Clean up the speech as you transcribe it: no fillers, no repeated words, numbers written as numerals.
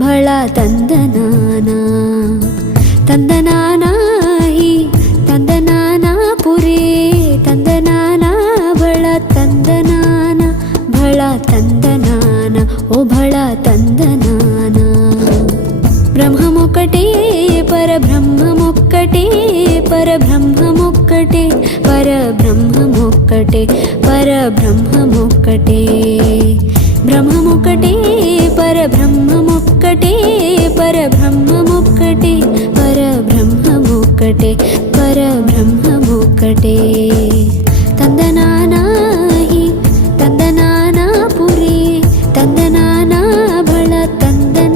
భళ తందనానా తందనానా హి తందనానా పురే తందనానా భళ తందనానా భళ తందనానా ఓ భళ తందనానా బ్రహ్మమొక్కటే పరబ్రహ్మమొక్కటే పరబ్రహ్మమొక్కటే పరబ్రహ్మమొక్కటే పరబ్రహ్మమొక్కటే బ్రహ్మమొక్కటే పరబ్రహ్మమొక్కటే